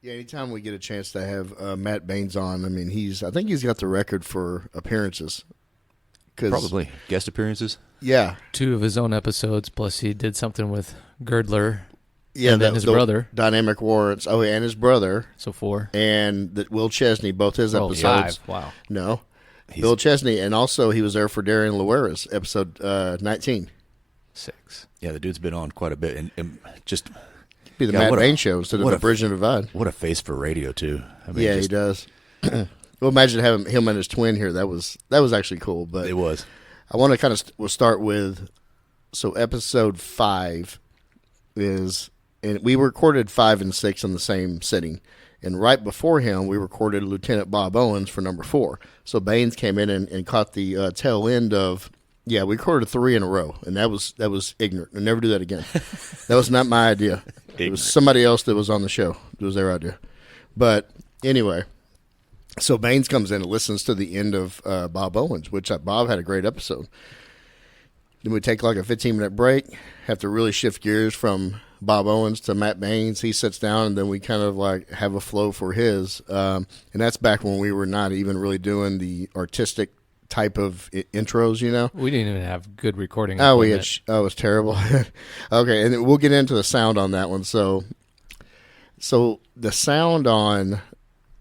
Yeah, anytime we get a chance to have Matt Baines on, I mean, I think he's got the record for appearances. Probably guest appearances. Yeah. 2 of his own episodes, plus he did something with Girdler. Yeah, and then his brother. Dynamic Warrants. Oh, and his brother. So 4. And Will Chesney, both his episodes. 5. Wow. No. Bill Chesney, and also he was there for Darren Luera's episode 19. 6. Yeah, the dude's been on quite a bit, and just Be the Matt Baines show instead of the Bridge and Divide. What a face for radio too. I mean, yeah, he does. Well, imagine having him and his twin here. That was actually cool. But it was. I want to kind of we'll start with episode 5 is, and we recorded 5 and 6 in the same sitting. And right before him, we recorded Lieutenant Bob Owens for number 4. So Baines came in and caught the tail end of, we recorded 3 in a row. And that was ignorant. I'll never do that again. That was not my idea. It was somebody else that was on the show. It was their idea. But anyway, so Baines comes in and listens to the end of Bob Owens, which Bob had a great episode. Then we take like a 15-minute break, have to really shift gears from Bob Owens to Matt Baines. He sits down, and then we kind of like have a flow for his. And that's back when we were not even really doing the artistic type of intros, you know? We didn't even have good recording. Oh, it was terrible. Okay, and then we'll get into the sound on that one. So the sound on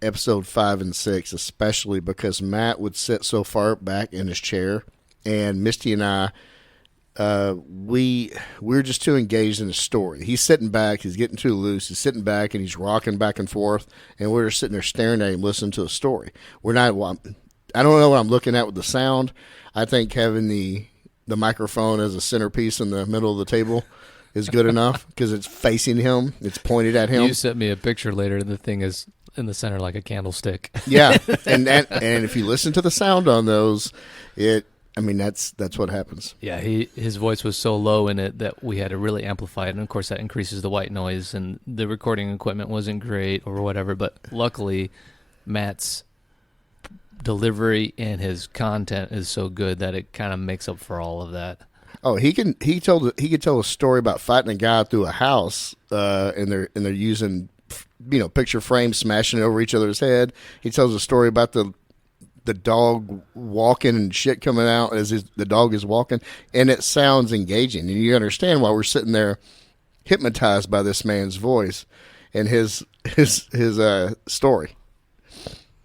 episode 5 and 6, especially because Matt would sit so far back in his chair, and Misty and I, we're just too engaged in the story. He's sitting back, he's getting too loose, he's sitting back and he's rocking back and forth, and we're just sitting there staring at him, listening to the story. I don't know what I'm looking at with the sound. I think having the microphone as a centerpiece in the middle of the table is good enough because it's facing him, it's pointed at him. You sent me a picture later, and the thing is in the center like a candlestick. Yeah, and if you listen to the sound on those, that's what happens. Yeah, his voice was so low in it that we had to really amplify it, and of course that increases the white noise, and the recording equipment wasn't great or whatever, but luckily Matt's delivery and his content is so good that it kind of makes up for all of that. Oh, he could tell a story about fighting a guy through a house, and they're using, picture frames smashing over each other's head. He tells a story about the dog walking and shit coming out as the dog is walking, and it sounds engaging, and you understand why we're sitting there hypnotized by this man's voice and his story.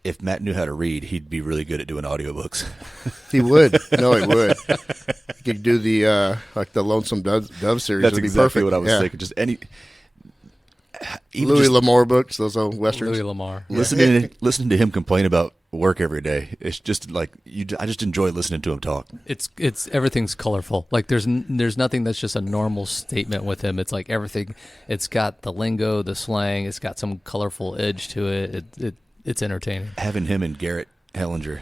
If Matt knew how to read, he'd be really good at doing audiobooks. He would. No, he would. He could do the the Lonesome Dove series. That's would be exactly perfect. what I was thinking. Just any Louis L'Amour books, those old westerns. Louis L'Amour. Listening to him complain about work every day, it's just like I just enjoy listening to him talk. It's everything's colorful. Like there's nothing that's just a normal statement with him. It's like everything. It's got the lingo, the slang. It's got some colorful edge to it. It's entertaining. Having him and Garrett Hellinger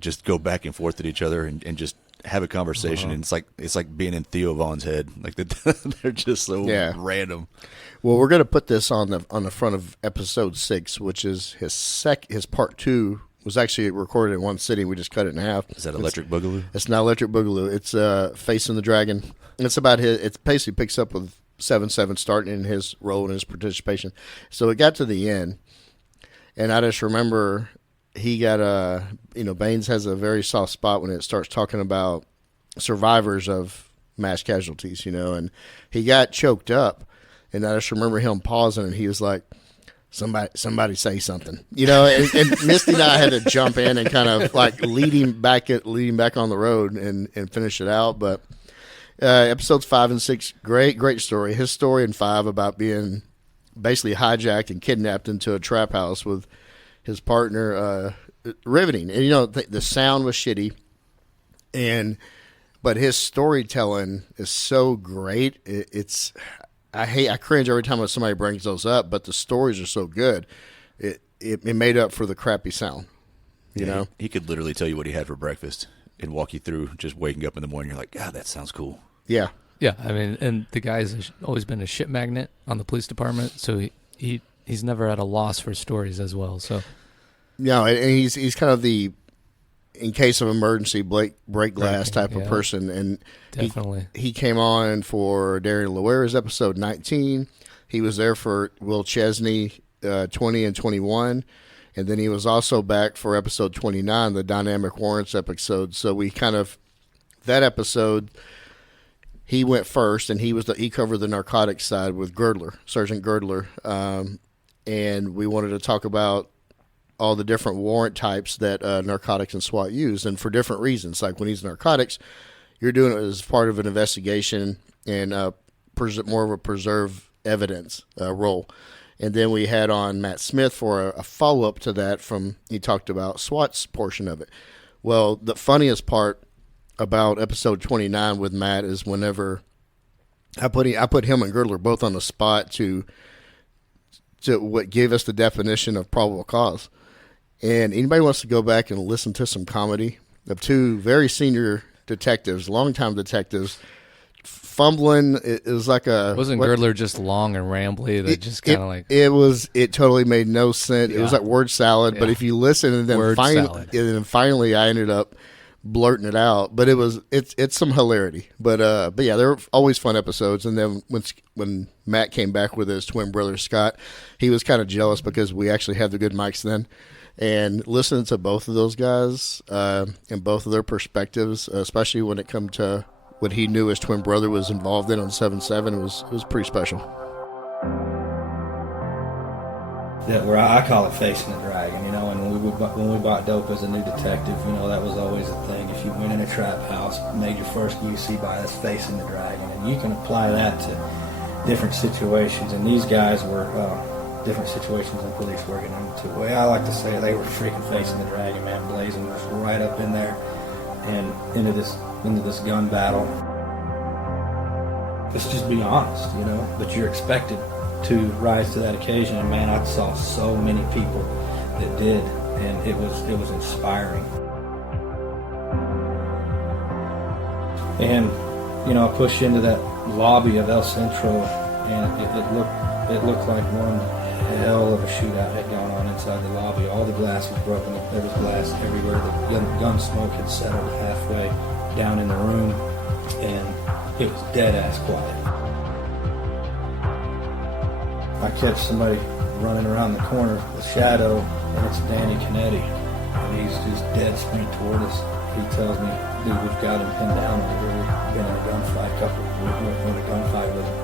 just go back and forth at each other and just have a conversation, and it's like being in Theo Vaughn's head. Like they're just so random. Well, we're going to put this on the front of episode 6, which is his part 2 was actually recorded in one sitting. We just cut it in half. Is that Electric Boogaloo? It's not Electric Boogaloo. It's Facing the Dragon. It's about it basically picks up with 7-7 starting in his role and his participation. So it got to the end. And I just remember he got Baines has a very soft spot when it starts talking about survivors of mass casualties, and he got choked up. And I just remember him pausing, and he was like, somebody say something, and Misty and I had to jump in and kind of like lead him back on the road and finish it out. But episodes 5 and 6, great story. His story in 5 about being basically hijacked and kidnapped into a trap house with his partner, riveting. And the sound was shitty, but his storytelling is so great. I cringe every time somebody brings those up, but the stories are so good. It made up for the crappy sound. You know, he could literally tell you what he had for breakfast and walk you through just waking up in the morning. You're like, God, that sounds cool. Yeah. Yeah, I mean, and the guy's always been a shit magnet on the police department, so he's never at a loss for stories as well. So, no, and he's kind of the in case of emergency break glass type of person, and definitely he came on for Darren Luera's episode 19. He was there for Will Chesney 20 and 21. And then he was also back for episode 29, the Dynamic Warrants episode. So we that episode, he went first, and he covered the narcotics side with Girdler, Sergeant Girdler. And we wanted to talk about all the different warrant types that narcotics and SWAT use, and for different reasons. Like when he's narcotics, you're doing it as part of an investigation and more of a preserve evidence role. And then we had on Matt Smith for a follow-up to that he talked about SWAT's portion of it. Well, the funniest part about episode 29 with Matt is whenever I put him and Girdler both on the spot to what gave us the definition of probable cause. And anybody wants to go back and listen to some comedy of two very senior detectives, longtime detectives, fumbling. It was like Wasn't Girdler just long and rambly? That just kind of like it totally made no sense. Yeah. It was like word salad. Yeah. But if you listen, and then finally I ended up blurting it out. But it's some hilarity. But yeah, there were always fun episodes. And then when Matt came back with his twin brother Scott, he was kind of jealous because we actually had the good mics then. And listening to both of those guys and both of their perspectives, especially when it come to what he knew his twin brother was involved in on 7/7, it was pretty special. That where I call it facing the dragon, and when we bought dope as a new detective, that was always the thing. If you went in a trap house, made your first UC buy, that's facing the dragon, and you can apply that to different situations. And these guys were different situations in police working on the way I like to say it, they were freaking facing the dragon, man, blazing was right up in there and into this gun battle. Let's just be honest, but you're expected to rise to that occasion, and man, I saw so many people that did, and it was inspiring. And I pushed into that lobby of El Centro, and it looked like one hell of a shootout had gone on inside the lobby. All the glass was broken. There was glass everywhere. The gun smoke had settled halfway down in the room, and it was dead-ass quiet. I catch somebody running around the corner with Shadow, and it's Danny Canetti. And he's just dead sprint toward us. He tells me, dude, we've got him pinned down. We've been in a gunfight, we're in a gunfight with him,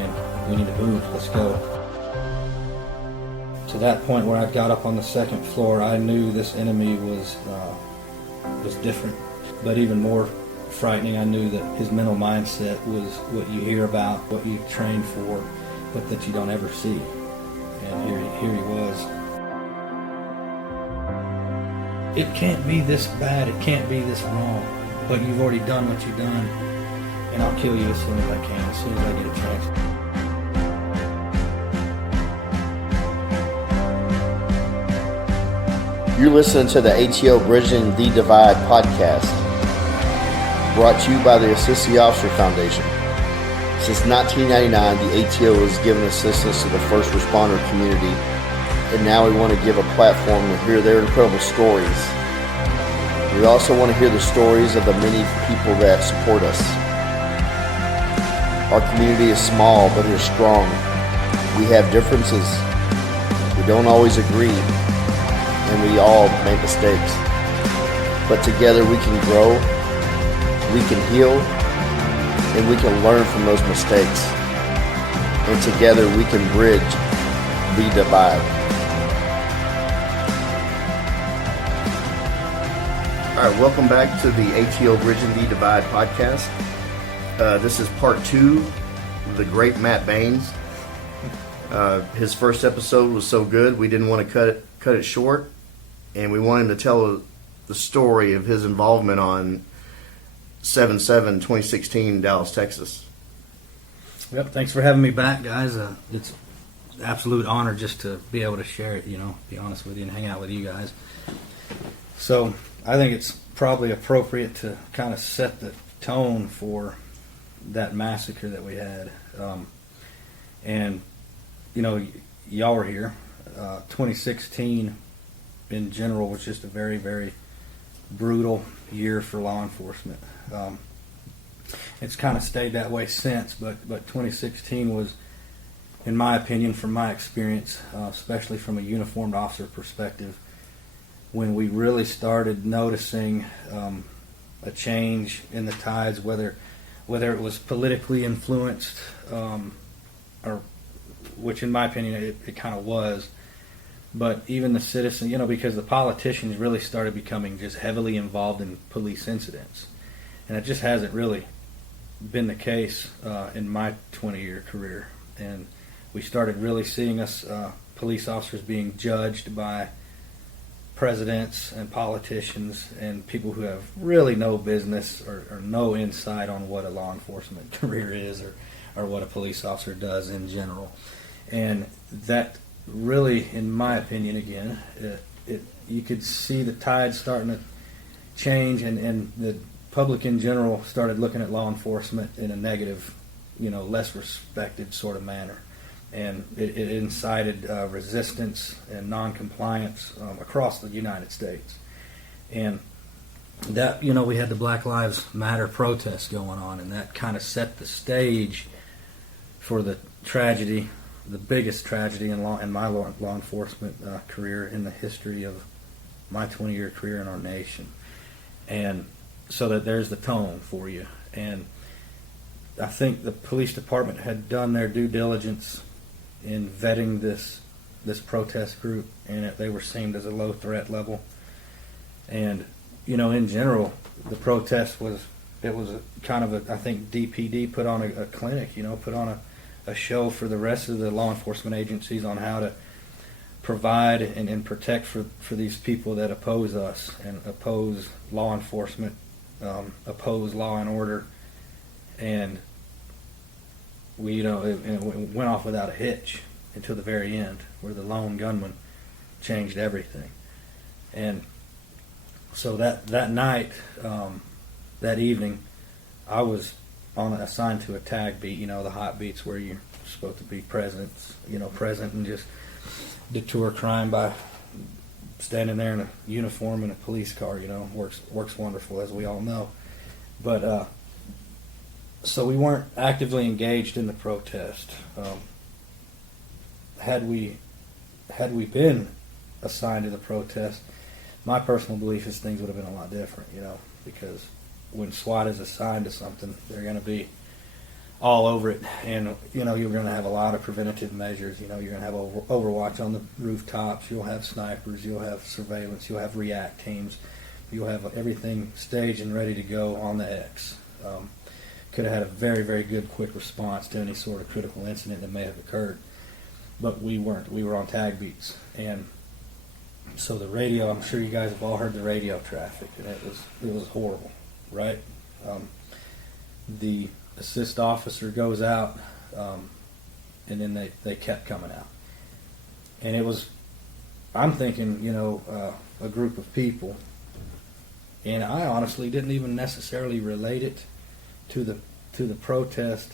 and we need to move. Let's go. To that point where I got up on the second floor, I knew this enemy was different, but even more frightening, I knew that his mental mindset was what you hear about, what you train for, but that you don't ever see. And here he was. It can't be this bad, it can't be this wrong, but you've already done what you've done, and I'll kill you as soon as I can, as soon as I get a chance. You're listening to the ATO Bridging the Divide podcast, brought to you by the Assist Officer Foundation. Since 1999, the ATO has given assistance to the first responder community, and now we want to give a platform to hear their incredible stories. We also want to hear the stories of the many people that support us. Our community is small, but it's strong. We have differences. We don't always agree. And we all make mistakes. But together we can grow, we can heal, and we can learn from those mistakes. And together we can bridge the divide. All right, welcome back to the ATO Bridging the Divide podcast. This is part 2 of the great Matt Baines. His first episode was so good, we didn't want to cut it short. And we want him to tell the story of his involvement on 7/7, 2016, Dallas, Texas. Yep, thanks for having me back, guys. It's an absolute honor just to be able to share it, be honest with you, and hang out with you guys. So I think it's probably appropriate to kind of set the tone for that massacre that we had. And, y'all were here. 2016... in general was just a very, very brutal year for law enforcement. It's kind of stayed that way since, but 2016 was in my opinion, from my experience, especially from a uniformed officer perspective, when we really started noticing a change in the tides, whether it was politically influenced, or which in my opinion it kind of was, but even the citizen, because the politicians really started becoming just heavily involved in police incidents, and it just hasn't really been the case in my 20-year career. And we started really seeing us police officers being judged by presidents and politicians and people who have really no business or no insight on what a law enforcement career is, or what a police officer does in general. And that really, in my opinion, again, you could see the tide starting to change, and the public in general started looking at law enforcement in a negative, less respected sort of manner. And it incited resistance and non-compliance across the United States. And that, we had the Black Lives Matter protests going on, and that kind of set the stage for the tragedy, the biggest tragedy in my law enforcement career in the history of my 20-year career in our nation. And so that there's the tone for you. And I think the police department had done their due diligence in vetting this protest group, and they were seen as a low threat level. And in general, the protest was a kind of I think DPD put on a clinic, put on a show for the rest of the law enforcement agencies on how to provide and protect for these people that oppose us and oppose law enforcement, oppose law and order. And we, it went off without a hitch until the very end, where the lone gunman changed everything. And so that night, that evening, I was assigned to a tag beat, the hot beats where you're supposed to be present and just deter crime by standing there in a uniform in a police car. Works wonderful, as we all know. But so we weren't actively engaged in the protest. Had we been assigned to the protest, my personal belief is things would have been a lot different, because when SWAT is assigned to something, they're going to be all over it, and you're going to have a lot of preventative measures. You're going to have overwatch on the rooftops, you'll have snipers, you'll have surveillance, you'll have react teams, you'll have everything staged and ready to go on the X. Could have had a very, very good quick response to any sort of critical incident that may have occurred, but we weren't. We were on tag beats. And so the radio, I'm sure you guys have all heard the radio traffic, and it was horrible, right? The assist officer goes out, and then they kept coming out. And it was, I'm thinking, a group of people, and I honestly didn't even necessarily relate it to the protest.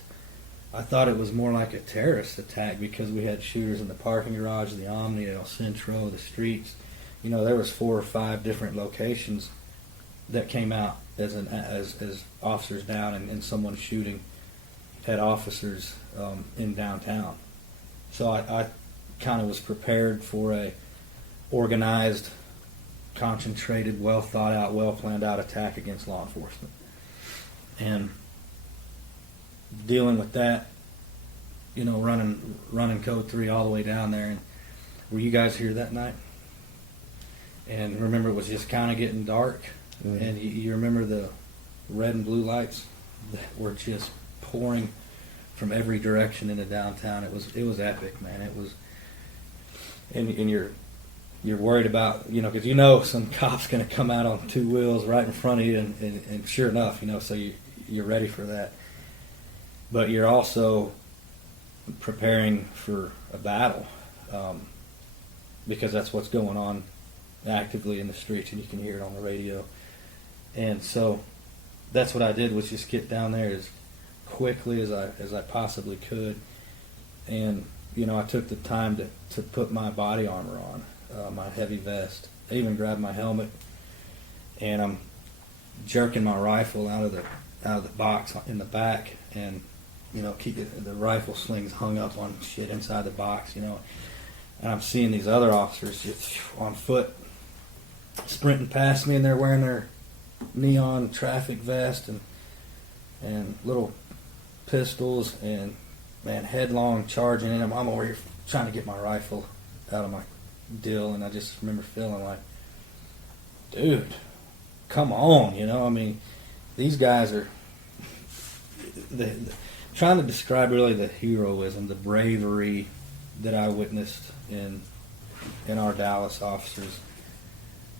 I thought it was more like a terrorist attack, because we had shooters in the parking garage, the Omni, El Centro, the streets. There was 4 or 5 different locations that came out as officers down, and someone shooting had officers in downtown. So I kind of was prepared for a organized, concentrated, well thought out, well planned out attack against law enforcement. And dealing with that, running code 3 all the way down there. And were you guys here that night? And remember, it was just kind of getting dark, and you remember the red and blue lights that were just pouring from every direction into downtown. It was epic, man. It was, and you're worried about, because some cop's going to come out on 2 wheels right in front of you, and sure enough, so you're ready for that. But you're also preparing for a battle, because that's what's going on actively in the streets, and you can hear it on the radio. And so that's what I did, was just get down there as quickly as I possibly could. And I took the time to put my body armor on, my heavy vest. I even grabbed my helmet, and I'm jerking my rifle out of the box in the back, and keep the rifle slings hung up on shit inside the box, and I'm seeing these other officers just on foot sprinting past me, and they're wearing their neon traffic vest and little pistols, and man, headlong charging in them. I'm over here trying to get my rifle out of my deal, and I just remember feeling like, dude, come on, I mean, these guys are trying to describe really the heroism, the bravery that I witnessed in our Dallas officers.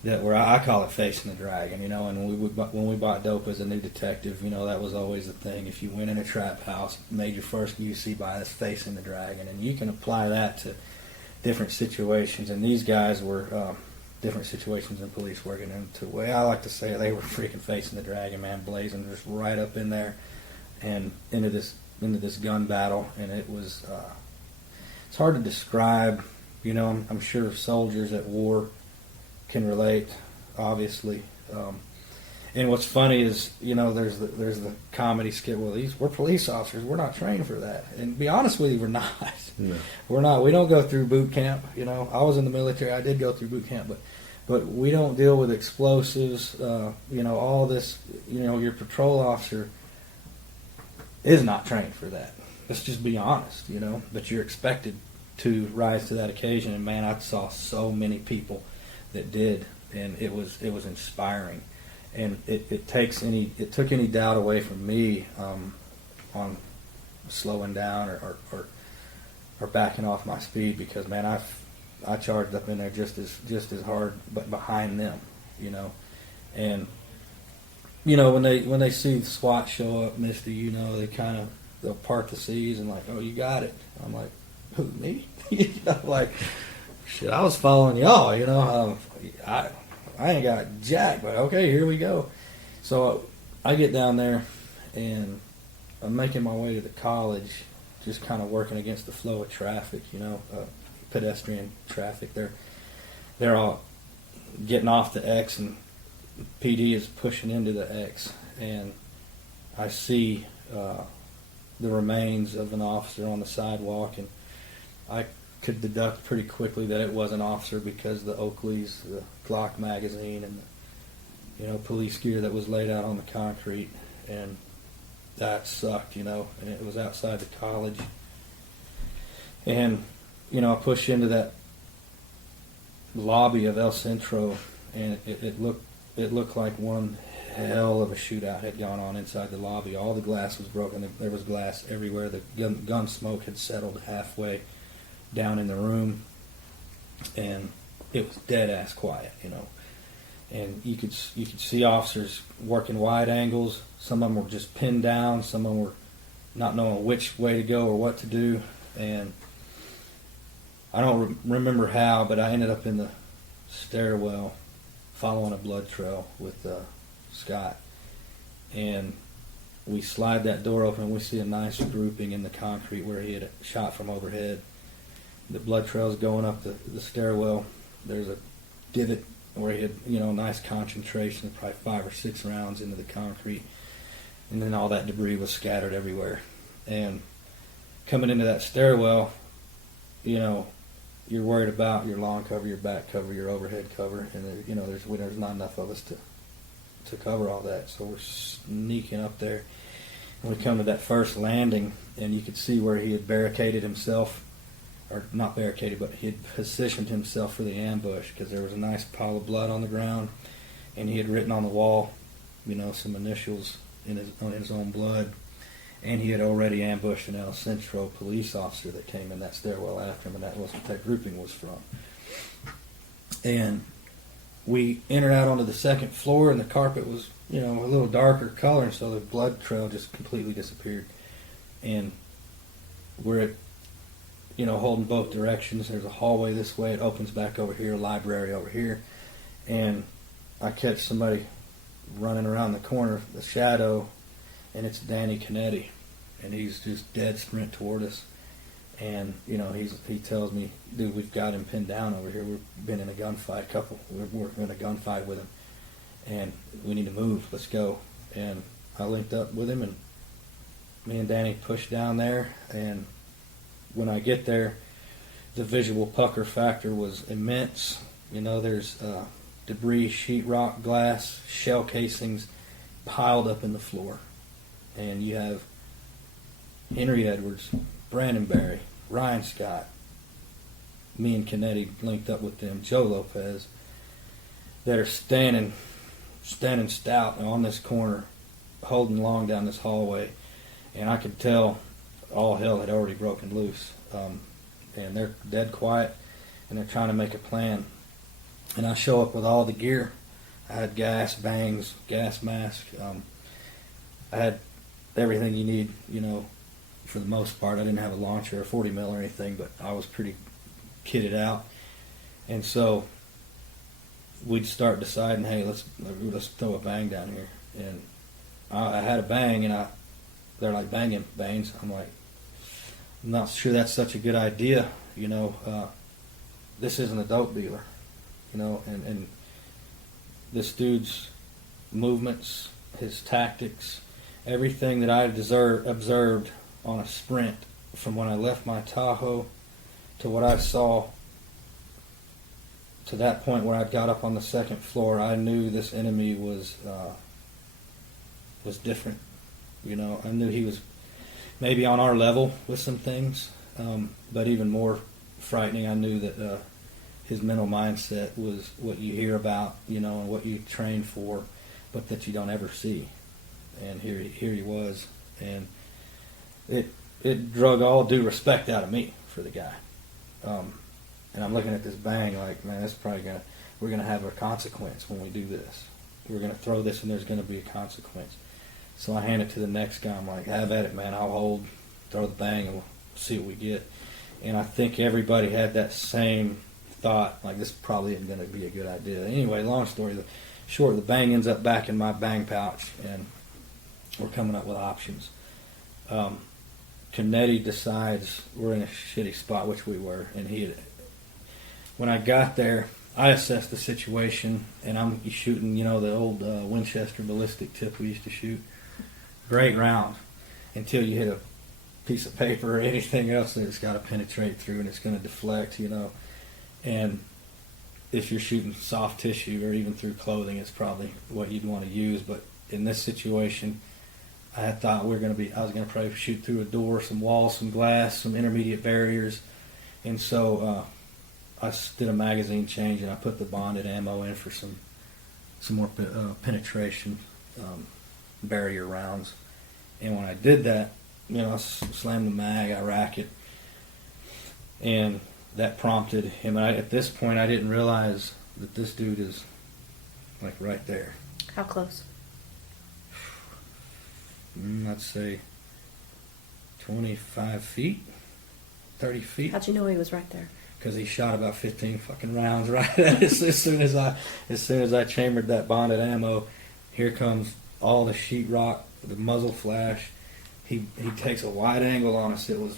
That where I call it facing the dragon, and when we bought dope as a new detective, that was always the thing. If you went in a trap house, made your first UC by us facing the dragon, and you can apply that to different situations. And these guys were different situations in police working into. Way I like to say, they were freaking facing the dragon, man, blazing just right up in there and into this gun battle, and it was it's hard to describe. I'm sure soldiers at war can relate, obviously. And what's funny is, there's the comedy skit. Well, we're police officers. We're not trained for that. And to be honest with you, we're not. No. We're not. We don't go through boot camp. I was in the military. I did go through boot camp, but we don't deal with explosives. All this. Your patrol officer is not trained for that. Let's just be honest. But you're expected to rise to that occasion. And man, I saw so many people that did, and it was inspiring, and it took any doubt away from me on slowing down or backing off my speed, because man, I charged up in there just as hard, but behind them, and when they see the SWAT show up, Misty, they'll part the seas and like, oh, you got it. I'm like, who, me? Like, shit, I was following y'all, I ain't got jack, but okay, here we go. So I get down there, and I'm making my way to the college, just kind of working against the flow of traffic, pedestrian traffic. They're all getting off the X, and PD is pushing into the X, and I see the remains of an officer on the sidewalk, and I could deduct pretty quickly that it was an officer because the Oakleys, the Glock magazine, and the, police gear that was laid out on the concrete, and that sucked, and it was outside the college. And, I pushed into that lobby of El Centro, and it looked like one hell of a shootout had gone on inside the lobby. All the glass was broken. There was glass everywhere. The gun smoke had settled halfway down in the room, and it was dead ass quiet, and you could see officers working wide angles. Some of them were just pinned down, some of them were not knowing which way to go or what to do, and I don't remember how, but I ended up in the stairwell following a blood trail with Scott, and we slide that door open, and we see a nice grouping in the concrete where he had shot from overhead. The blood trail's going up the stairwell. There's a divot where he had, a nice concentration of probably 5 or 6 rounds into the concrete. And then all that debris was scattered everywhere. And coming into that stairwell, you're worried about your lawn cover, your back cover, your overhead cover. And, there's not enough of us to cover all that. So we're sneaking up there. And we come to that first landing, and you could see where he had barricaded himself. Or not barricaded, but he had positioned himself for the ambush, because there was a nice pile of blood on the ground, and he had written on the wall, some initials in his own blood, and he had already ambushed an El Centro police officer that came in that stairwell after him, and that was what that grouping was from. And we entered out onto the second floor, and the carpet was, a little darker color, and so the blood trail just completely disappeared. And we're at holding both directions. There's a hallway this way. It opens back over here, a library over here. And I catch somebody running around the corner, the shadow, and it's Danny Canetti. And he's just dead sprint toward us. And, he tells me, dude, we've got him pinned down over here. We've been in a gunfight, we're in a gunfight with him. And we need to move. Let's go. And I linked up with him, and me and Danny push down there, and when I get there, the visual pucker factor was immense. There's debris, sheetrock, glass, shell casings piled up in the floor. And you have Henry Edwards, Brandon Barry, Ryan Scott, me and Kennedy linked up with them, Joe Lopez, that are standing stout on this corner, holding long down this hallway. And I could tell all hell had already broken loose. And they're dead quiet, and they're trying to make a plan. And I show up with all the gear. I had gas, bangs, gas mask. I had everything you need, for the most part. I didn't have a launcher or 40 mil or anything, but I was pretty kitted out. And so we'd start deciding, hey, let's throw a bang down here. And I had a bang, and they're like, banging bangs. I'm like, I'm not sure that's such a good idea. This isn't a dope dealer, and this dude's movements, his tactics, everything that I observed on a sprint from when I left my Tahoe to what I saw to that point where I got up on the second floor, I knew this enemy was different. I knew he was maybe on our level with some things, but even more frightening, I knew that his mental mindset was what you hear about, and what you train for, but that you don't ever see. And here he was, and it drug all due respect out of me for the guy. And I'm looking at this bang like, man, that's probably we're gonna have a consequence when we do this. We're gonna throw this, and there's gonna be a consequence. So I hand it to the next guy. I'm like, have at it, man. I'll hold, throw the bang, and we'll see what we get. And I think everybody had that same thought, like, this probably isn't going to be a good idea. Anyway, long story short, the bang ends up back in my bang pouch, and we're coming up with options. Kennedy decides we're in a shitty spot, which we were, and when I got there, I assessed the situation, and I'm shooting, the old Winchester ballistic tip we used to shoot. Great round until you hit a piece of paper or anything else that it's got to penetrate through, and it's going to deflect, And if you're shooting soft tissue or even through clothing, it's probably what you'd want to use. But in this situation, I had thought I was going to probably shoot through a door, some walls, some glass, some intermediate barriers. And so I did a magazine change, and I put the bonded ammo in for some more penetration barrier rounds. And when I did that, I slammed the mag, I rack it, and that prompted him. And at this point, I didn't realize that this dude is like right there. How close? Let's say 25 feet, 30 feet. How'd you know he was right there? Because he shot about 15 fucking rounds right at us. As soon as I chambered that bonded ammo, here comes all the sheetrock, the muzzle flash. He takes a wide angle on us. It was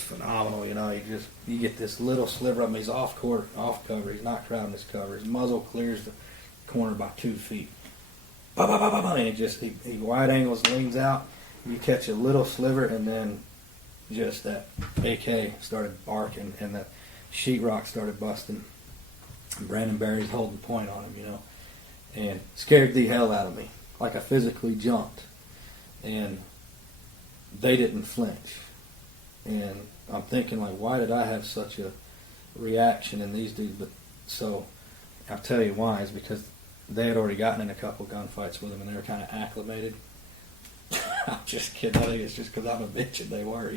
phenomenal. You get this little sliver of him. He's off cover. He's not crowding his cover. His muzzle clears the corner by 2 feet. Bah, bah, bah, bah, bah, and he wide angles, leans out. You catch a little sliver, and then just that AK started barking, and that sheetrock started busting. And Brandon Barry's holding point on him, and scared the hell out of me. Like I physically jumped, and they didn't flinch. And I'm thinking, like, why did I have such a reaction in these dudes? But so I'll tell you why. Is because they had already gotten in a couple gunfights with them, and they were kind of acclimated. I'm just kidding. I think it's just because I'm a bitch, and they were,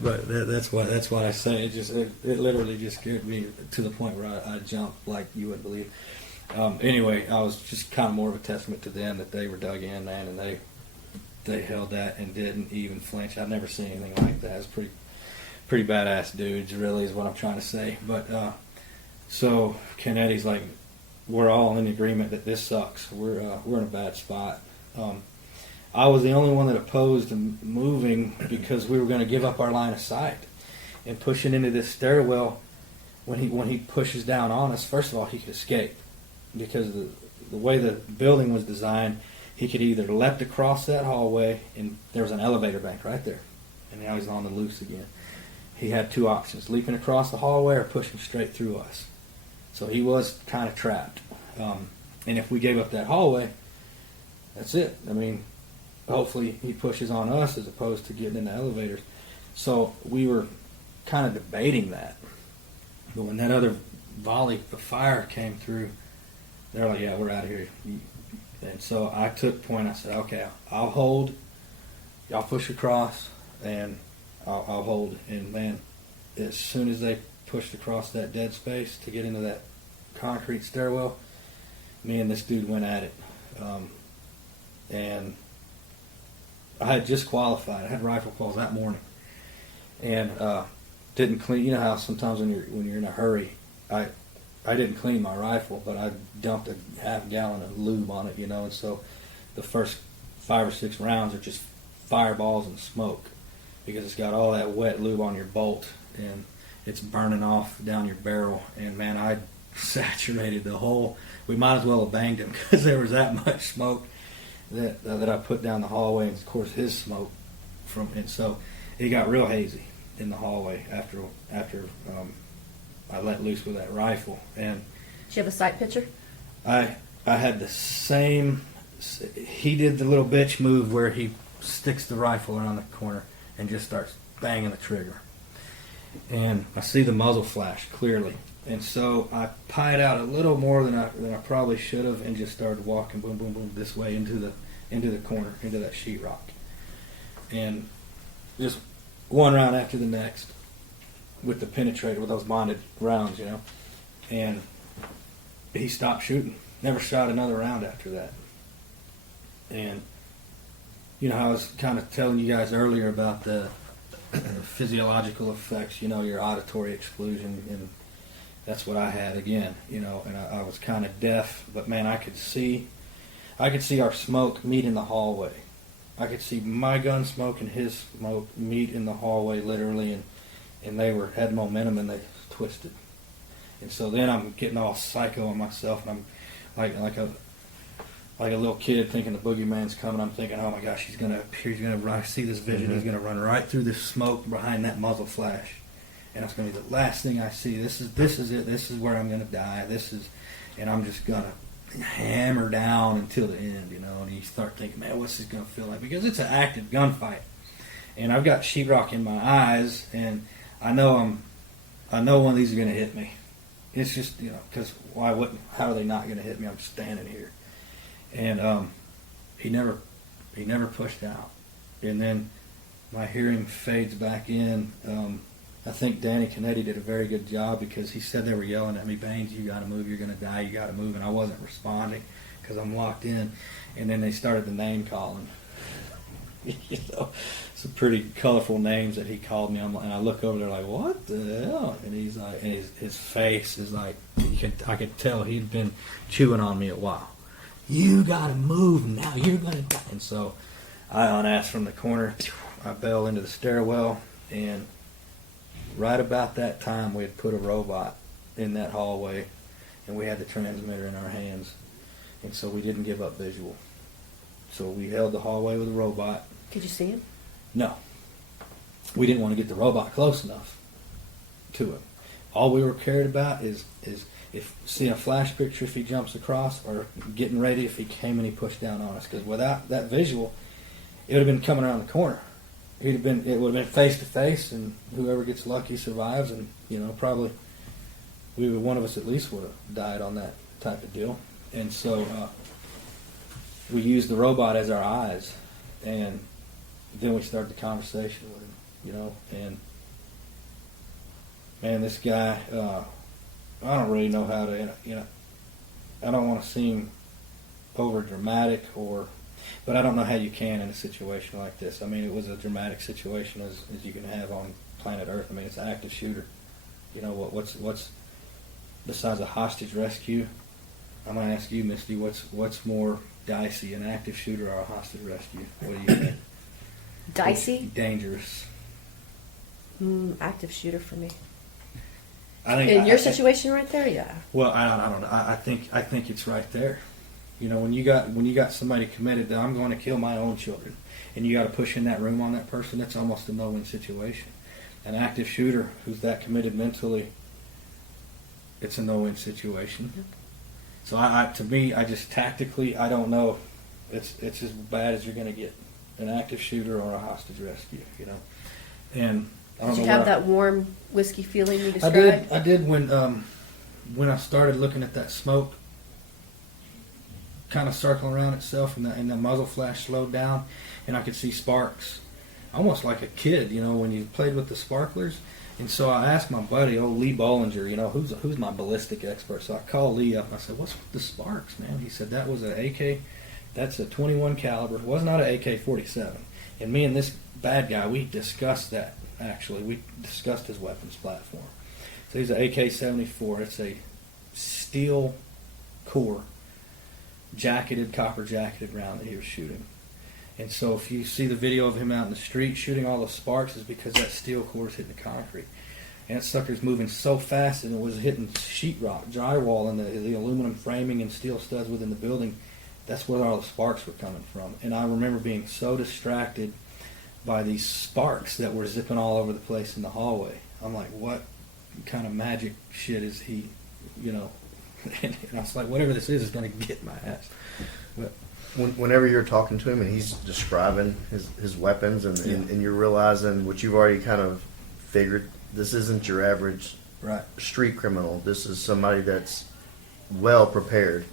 But that's what I say. It literally just scared me to the point where I jumped like you wouldn't believe. Anyway, I was just kind of more of a testament to them that they were dug in, man, and they held that and didn't even flinch. I've never seen anything like that. It's pretty badass dudes, really, is what I'm trying to say. But so Kennedy's like, we're all in agreement that this sucks. We're in a bad spot. I was the only one that opposed moving because we were going to give up our line of sight and pushing into this stairwell. When he pushes down on us, first of all, he could escape because the way the building was designed, he could either leapt across that hallway, and there was an elevator bank right there, and now he's on the loose again. He had two options: leaping across the hallway or pushing straight through us. So he was kind of trapped. And if we gave up that hallway, that's it. I mean, hopefully he pushes on us as opposed to getting in the elevators. So we were kind of debating that. But when that other volley of fire came through, they're like, yeah, we're out of here. And so I took point. I said, okay, I'll hold. Y'all push across, and I'll hold. And man, as soon as they pushed across that dead space to get into that concrete stairwell, me and this dude went at it. And I had just qualified. I had rifle calls that morning, and didn't clean. You know how sometimes when you're in a hurry, I didn't clean my rifle, but I dumped a half gallon of lube on it, you know, and so the first 5 or 6 rounds are just fireballs and smoke because it's got all that wet lube on your bolt and it's burning off down your barrel. And man, I saturated the whole. We might as well have banged him because there was that much smoke that I put down the hallway, and of course his smoke and so it got real hazy in the hallway after I let loose with that rifle. And Did you have a sight picture? I had the same. He did the little bitch move where he sticks the rifle around the corner and just starts banging the trigger. And I see the muzzle flash clearly. And so I pied out a little more than I probably should have, and just started walking, boom, boom, boom, this way into the corner, into that sheetrock. And just one round after the next with the penetrator, with those bonded rounds, you know. And he stopped shooting. Never shot another round after that. And, you know, I was kind of telling you guys earlier about the physiological effects, you know, your auditory exclusion, and that's what I had again, you know, and I was kind of deaf, but man, I could see our smoke meet in the hallway. I could see my gun smoke and his smoke meet in the hallway literally, and they had momentum and they twisted. And so then I'm getting all psycho on myself, and I'm like a little kid thinking the boogeyman's coming. I'm thinking, oh my gosh, he's gonna run. I see this vision. Mm-hmm. He's gonna run right through the smoke behind that muzzle flash, and it's gonna be the last thing I see. This is it. This is where I'm gonna die. And I'm just gonna hammer down until the end, you know. And you start thinking, man, what's this gonna feel like? Because it's an active gunfight, and I've got sheetrock in my eyes, and I know one of these are gonna hit me. It's just, you know, because why wouldn't? How are they not gonna hit me? I'm standing here. And he never pushed out. And then my hearing fades back in. I think Danny Canetti did a very good job because he said they were yelling at me, Baines, you got to move, you're going to die, you got to move. And I wasn't responding because I'm locked in. And then they started the name calling. You know, some pretty colorful names that he called me. And I look over there like, what the hell? And he's like, and his face is like, I could tell he'd been chewing on me a while. You gotta move now, you're gonna die. And so I unassed from the corner, I bailed into the stairwell, and right about that time we had put a robot in that hallway, and we had the transmitter in our hands, and so we didn't give up visual. So we held the hallway with a robot. Could you see him? No. We didn't want to get the robot close enough to him. All we were cared about is if seeing a flash picture if he jumps across, or getting ready if he came and he pushed down on us. Because without that visual, it would have been coming around the corner. It would have been face to face, and whoever gets lucky survives. And you know, probably one of us at least would have died on that type of deal. And so we used the robot as our eyes, and then we started the conversation with him. You know, and man, this guy. I don't really know how to, you know, I don't want to seem over dramatic but I don't know how you can in a situation like this. I mean, it was a dramatic situation as you can have on planet Earth. I mean, it's an active shooter. You know, what's besides a hostage rescue? I'm going to ask you, Misty, what's more dicey, an active shooter or a hostage rescue? What do you think? Dicey? Dangerous. Active shooter for me. I think in your situation right there, yeah. Well, I don't know. I think it's right there. You know, when you got somebody committed that I'm going to kill my own children, and you got to push in that room on that person, that's almost a no-win situation. An active shooter who's that committed mentally, it's a no-win situation. So to me, I just tactically, I don't know. It's as bad as you're going to get. An active shooter or a hostage rescue, you know. And I don't Did you know have where that warm whiskey feeling you described? I did when I started looking at that smoke kind of circling around itself, and the muzzle flash slowed down, and I could see sparks, almost like a kid, you know, when you played with the sparklers. And so I asked my buddy, Lee Bollinger, you know, who's my ballistic expert. So I called Lee up and I said, "What's with the sparks, man?" He said, "That was an AK. That's a 21 caliber. It was not an AK-47." And me and this bad guy, we discussed that. Actually, we discussed his weapons platform. So he's an AK-74. It's a steel core, copper jacketed round that he was shooting. And so if you see the video of him out in the street shooting all those sparks, is because that steel core is hitting the concrete. And that sucker's moving so fast, and it was hitting sheetrock, drywall, and the aluminum framing and steel studs within the building. That's where all the sparks were coming from. And I remember being so distracted by these sparks that were zipping all over the place in the hallway. I'm like, what kind of magic shit is he, you know? And I was like, whatever this is going to get my ass. But Whenever you're talking to him and he's describing his weapons, and you're realizing what you've already kind of figured, this isn't your average right. street criminal. This is somebody that's well prepared.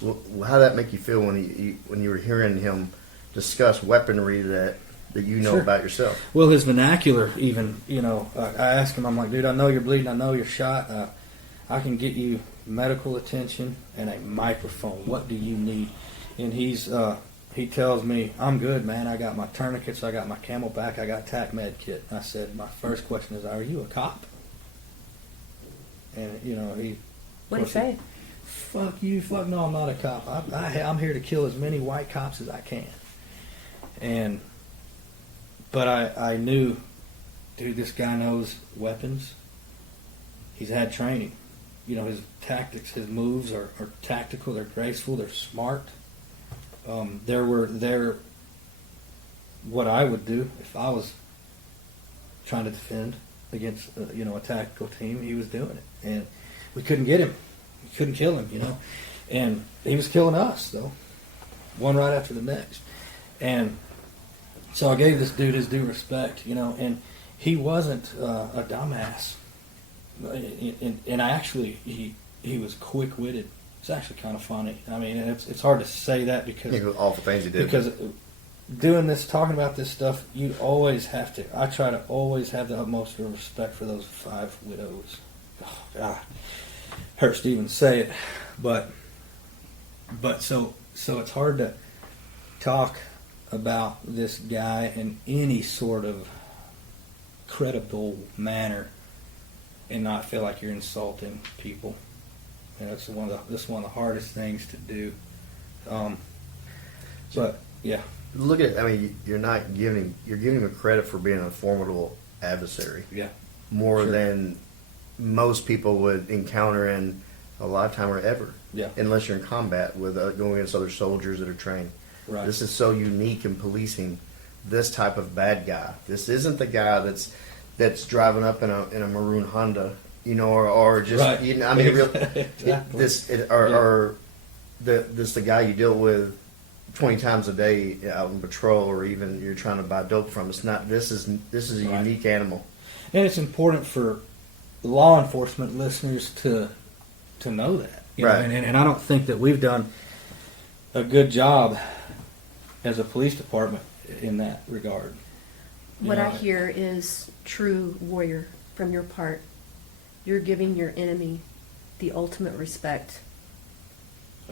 How did that make you feel when you were hearing him discuss weaponry that you know Sure. about yourself? Well, his vernacular, even, you know, I asked him, I'm like, dude, I know you're bleeding, I know you're shot. I can get you medical attention and a microphone. What do you need? And he tells me, I'm good, man. I got my tourniquets, I got my Camelback, I got TAC med kit. I said, my first question is, are you a cop? And, you know, What did he say? Fuck you, fuck no, I'm not a cop. I'm here to kill as many white cops as I can. But I knew, dude, this guy knows weapons. He's had training. You know, his tactics, his moves are tactical, they're graceful, they're smart. They're what I would do if I was trying to defend against, a tactical team. He was doing it. And we couldn't get him. We couldn't kill him, you know. And he was killing us, though. One right after the next. And so I gave this dude his due respect, you know, and he wasn't a dumbass. And I actually, he was quick-witted. It's actually kind of funny. I mean, it's hard to say that because All the things he did. because doing this, talking about this stuff, you always have to. I try to always have the utmost respect for those 5 widows. Oh, God, hurts to even say it, but so it's hard to talk about this guy in any sort of credible manner and not feel like you're insulting people. And that's one of the hardest things to do. But yeah, Look at, I mean, you're giving him credit for being a formidable adversary. yeah, More Sure. than most people would encounter in a lifetime or ever. Yeah. Unless you're in combat with going against other soldiers that are trained. right. This is so unique in policing this type of bad guy. This isn't the guy that's driving up in a maroon Honda, you know, or just Right. you know, I mean, Exactly. this the guy you deal with 20 times a day out on patrol, or even you're trying to buy dope from. It's not. This is a Right. unique animal. And it's important for law enforcement listeners to know that. You know, Right. and I don't think that we've done a good job as a police department in that regard. You What know, I hear is true warrior from your part. You're giving your enemy the ultimate respect.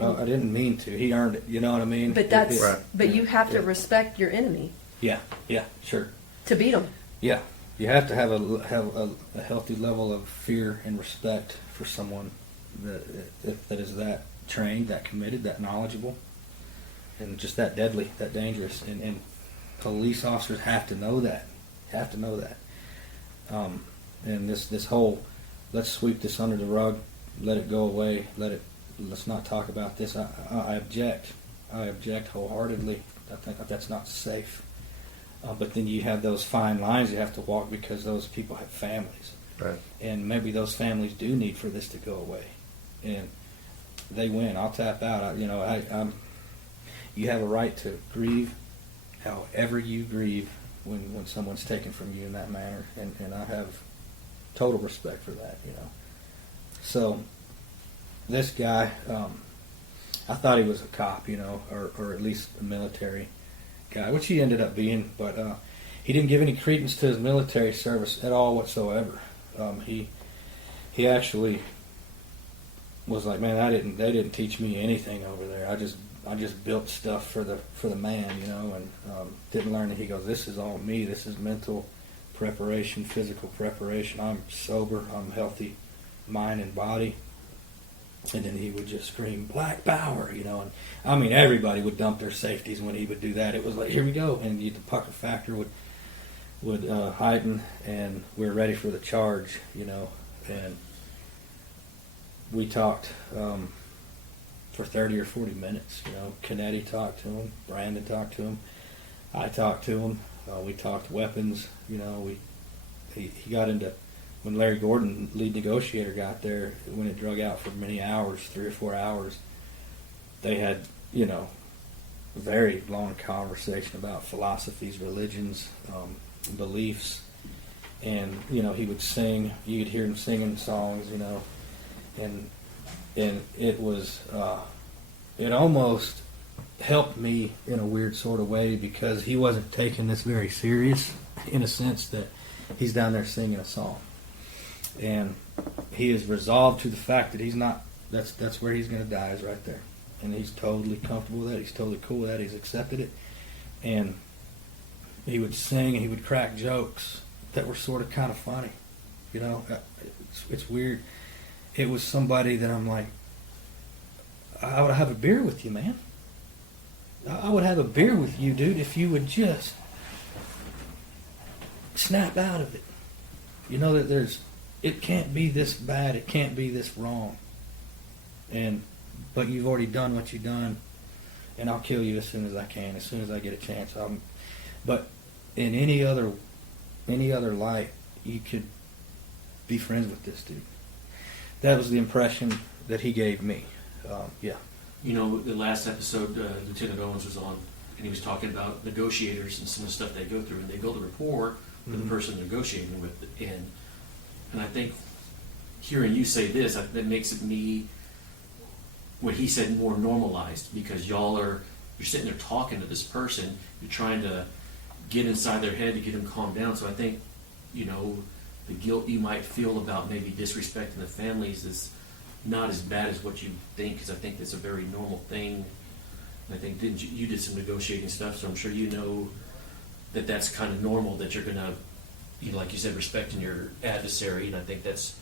I didn't mean to. He earned it. You know what I mean? But that's Right. but you have to Yeah. respect your enemy Yeah, sure. to beat him. Yeah, you have to have a healthy level of fear and respect for someone that is that trained, that committed, that knowledgeable, and just that deadly, that dangerous. And police officers have to know that. Have to know that. And this whole, let's sweep this under the rug, let it go away, let it, let's not talk about this. I object. I object wholeheartedly. I think that's not safe. But then you have those fine lines you have to walk because those people have families. Right. And maybe those families do need for this to go away. And they win. I'll tap out. You have a right to grieve however you grieve when someone's taken from you in that manner. And I have total respect for that, So this guy, I thought he was a cop, or at least a military guy, which he ended up being, but he didn't give any credence to his military service at all whatsoever. He actually was like, man, they didn't teach me anything over there. I just built stuff for the man, and didn't learn that. He goes, this is all me. This is mental preparation, physical preparation. I'm sober. I'm healthy, mind and body. And then he would just scream, Black Power, and I mean, everybody would dump their safeties when he would do that. It was like, here we go. And the pucker factor would heighten, and we're ready for the charge, and we talked for 30 or 40 minutes, Canetti talked to him, Brandon talked to him, I talked to him, we talked weapons, he got into, when Larry Gordon, lead negotiator, got there, when it drug out for many hours, 3 or 4 hours, they had, a very long conversation about philosophies, religions, beliefs, and, he would sing, you could hear him singing songs, and it was, it almost helped me in a weird sort of way because he wasn't taking this very serious, in a sense that he's down there singing a song. And he is resolved to the fact that he's not, that's where he's going to die, is right there. And he's totally comfortable with that. He's totally cool with that. He's accepted it. And he would sing and he would crack jokes that were sort of kind of funny. It's weird. It was somebody that I'm like, I would have a beer with you, man. I would have a beer with you, dude, if you would just snap out of it. That it can't be this bad, it can't be this wrong. But you've already done what you've done, and I'll kill you as soon as I can, as soon as I get a chance. But in any other light, you could be friends with this dude. That was the impression that he gave me. Yeah. The last episode, Lieutenant Owens was on, and he was talking about negotiators and some of the stuff they go through, and they build a rapport with the person they're negotiating with. And I think hearing you say this, that makes it me, what he said, more normalized, because you're sitting there talking to this person, you're trying to get inside their head to get them calmed down. So I think, the guilt you might feel about maybe disrespecting the families is not as bad as what you think, because I think that's a very normal thing. And I think you did some negotiating stuff, so I'm sure that that's kind of normal, that you're going to, like you said, respecting your adversary. And I think that's,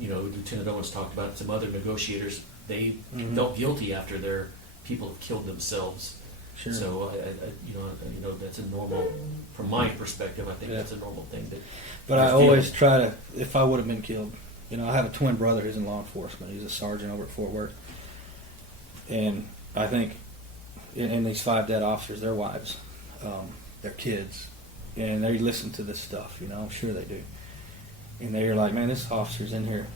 Lieutenant Owens talked about some other negotiators, they felt guilty after their people have killed themselves. Sure. So that's a normal, from my perspective, I think that's a normal thing. But I always try to, if I would have been killed, I have a twin brother who's in law enforcement. He's a sergeant over at Fort Worth. And I think in these 5 dead officers, their wives, their kids, and they listen to this stuff, I'm sure they do. And they're like, man, this officer's in here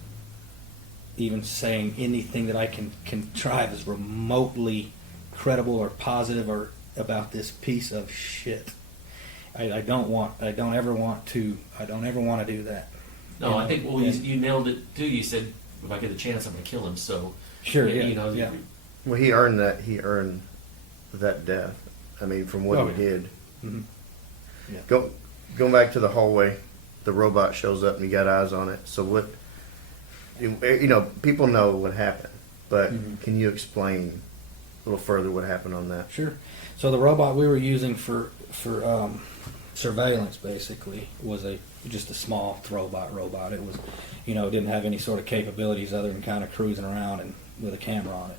even saying anything that I can contrive is remotely credible or positive or about this piece of shit. I don't ever want to do that. No, I think you nailed it too. You said, if I get a chance, I'm going to kill him. So sure, yeah. Well, he earned that. He earned that death. I mean, from what he did. Mm-hmm. Yeah. Going back to the hallway, the robot shows up and you got eyes on it. So what? People know what happened, but can you explain a little further what happened on that? Sure. So the robot we were using for surveillance basically was just a small throwbot robot. It was, it didn't have any sort of capabilities other than kind of cruising around and with a camera on it.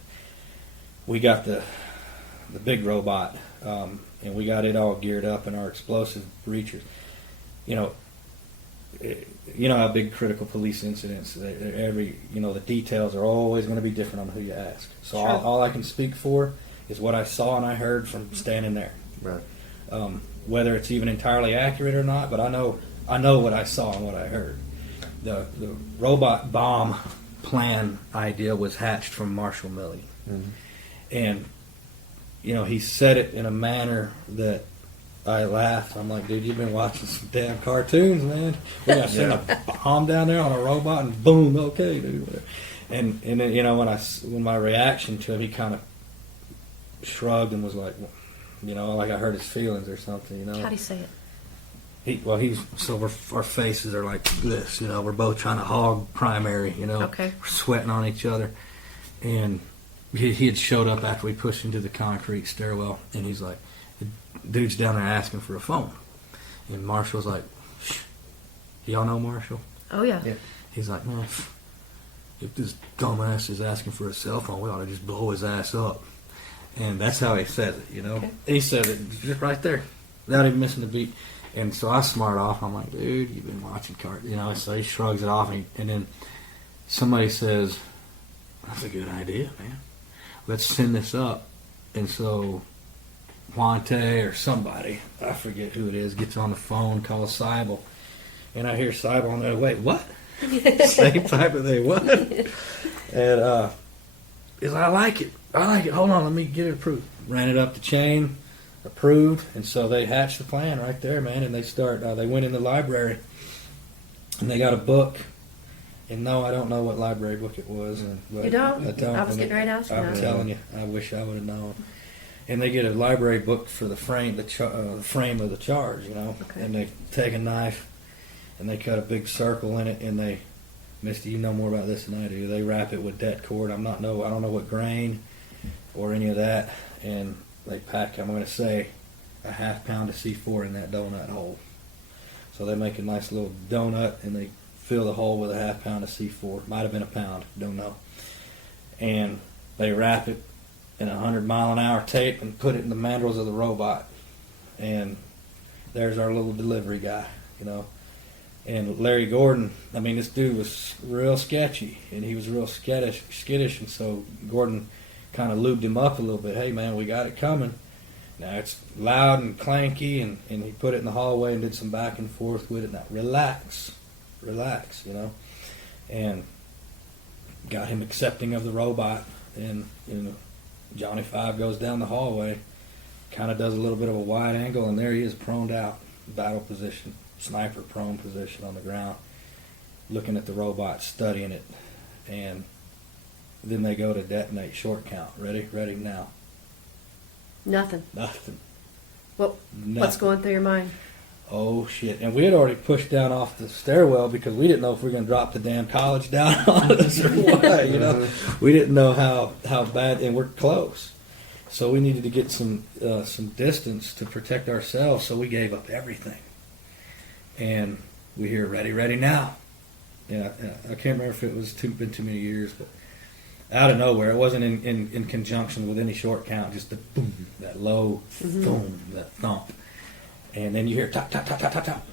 We got the big robot, and we got it all geared up in our explosive breachers. you know how big critical police incidents, the details are always going to be different on who you ask. So Sure. all I can speak for is what I saw and I heard from standing there. Right. Whether it's even entirely accurate or not, but I know what I saw and what I heard. The robot bomb plan idea was hatched from Marshall Milley, and he said it in a manner that I laughed. I'm like, dude, you've been watching some damn cartoons, man. We got to send a bomb down there on a robot, and boom, okay, dude. And then, when my reaction to him, he kind of shrugged and was like, like I hurt his feelings or something, How do you say it? Our faces are like this, we're both trying to hog primary, Okay. We're sweating on each other. And he had showed up after we pushed into the concrete stairwell, and he's like, the dude's down there asking for a phone. And Marshall's like, shh. Y'all know Marshall? Oh, yeah. He's like, man, if this dumbass is asking for a cell phone, we ought to just blow his ass up. And that's how he said it, Okay. He said it just right there, without even missing a beat. And so I smart off. I'm like, dude, you've been watching cartoons, So he shrugs it off, and then somebody says, that's a good idea, man. Let's send this up. And so Juante or somebody, I forget who it is, gets on the phone, calls Seibel. And I hear Seibel on there, wait, what? Same type of thing, what? And he's like, I like it. Hold on, let me get it approved. Ran it up the chain, approved, and so they hatched the plan right there, man. And they went in the library, and they got a book. And no, I don't know what library book it was. But You don't? I don't. I was getting right to ask you I'm that. telling you, I wish I would have known. And they get a library book for the frame, frame of the charge, Okay. And they take a knife, and they cut a big circle in it, and they, Misty, you know more about this than I do. They wrap it with det cord. I don't know what grain or any of that, and they pack, I'm going to say, a half pound of C4 in that donut hole. So they make a nice little donut, and they fill the hole with a half pound of C4. Might have been a pound, don't know. And they wrap it in 100-mile-an-hour tape and put it in the mandrels of the robot. And there's our little delivery guy, And Larry Gordon, this dude was real sketchy, and he was real skittish, and so Gordon kind of lubed him up a little bit. Hey, man, we got it coming. Now it's loud and clanky, and he put it in the hallway and did some back and forth with it. Now relax, and got him accepting of the robot. And Johnny Five goes down the hallway, kind of does a little bit of a wide angle, and there he is, proned out, battle position, sniper prone position on the ground, looking at the robot, studying it, and then they go to detonate. Short count. Ready now. Nothing. Nothing. Well, Nothing. what's going through your mind? Oh, shit. And we had already pushed down off the stairwell because we didn't know if we were going to drop the damn college down on us or what, We didn't know how bad, and we're close. So we needed to get some distance to protect ourselves, so we gave up everything. And we hear, ready now. Yeah, I can't remember if it was been too many years, but out of nowhere, it wasn't in conjunction with any short count, just the boom, that low boom, that thump. And then you hear tap, tap, tap, tap, tap, tap.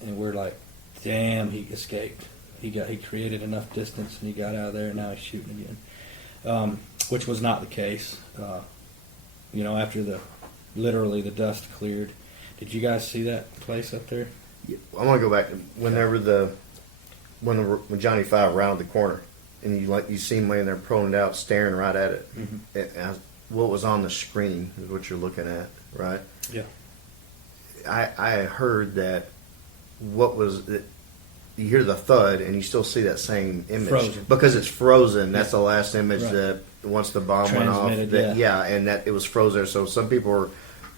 And we're like, damn, he escaped. He created enough distance, and he got out of there, and now he's shooting again. Which was not the case. After literally the dust cleared. Did you guys see that place up there? I want to go back to when Johnny Five rounded the corner, and you see him laying there proned out, staring right at it. Mm-hmm. What was on the screen is what you're looking at, right? Yeah. I heard that you hear the thud, and you still see that same image. Frozen. Because it's frozen. That's Yeah. the last image Right. that once the bomb went off. Transmitted, And that it was frozen. So some people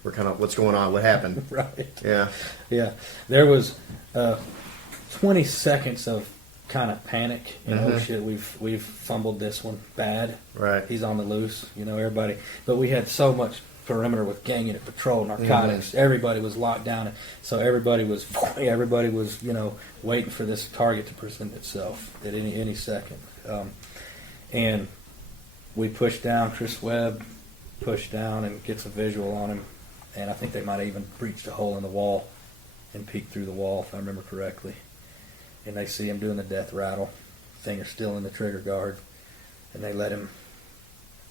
were kind of, what's going on? What happened? Right. Yeah. Yeah. There was 20 seconds of kind of panic. Oh shit, we've fumbled this one bad. Right. He's on the loose. Everybody. But we had so much perimeter with gang unit patrol, narcotics. Everybody was locked down, so everybody was waiting for this target to present itself at any second. And we pushed down. Chris Webb pushed down and gets a visual on him, and I think they might have even breached a hole in the wall and peeked through the wall, if I remember correctly. and they see him doing the death rattle. Finger still in the trigger guard, and they let him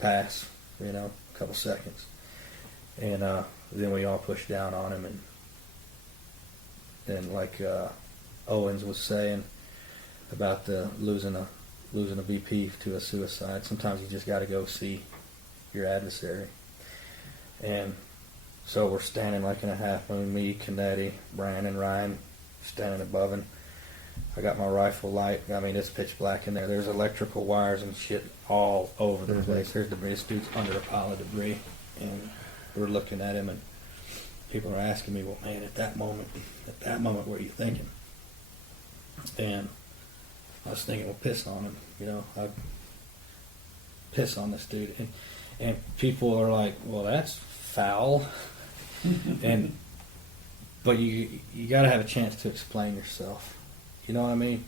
pass, a couple seconds. And then we all pushed down on him, and like Owens was saying about the losing a VP to a suicide, sometimes you just got to go see your adversary. And so we're standing like in a half moon, me, Canetti, Brandon, Ryan, standing above him. I got my rifle light. I mean, it's pitch black in there. There's electrical wires and shit all over the place. There's debris. This dude's under a pile of debris. And we're looking at him, and people are asking me, well, man, at that moment, what were you thinking? And I was thinking, well, piss on him. I'd piss on this dude. And people are like, well, that's foul. But you got to have a chance to explain yourself. You know what I mean?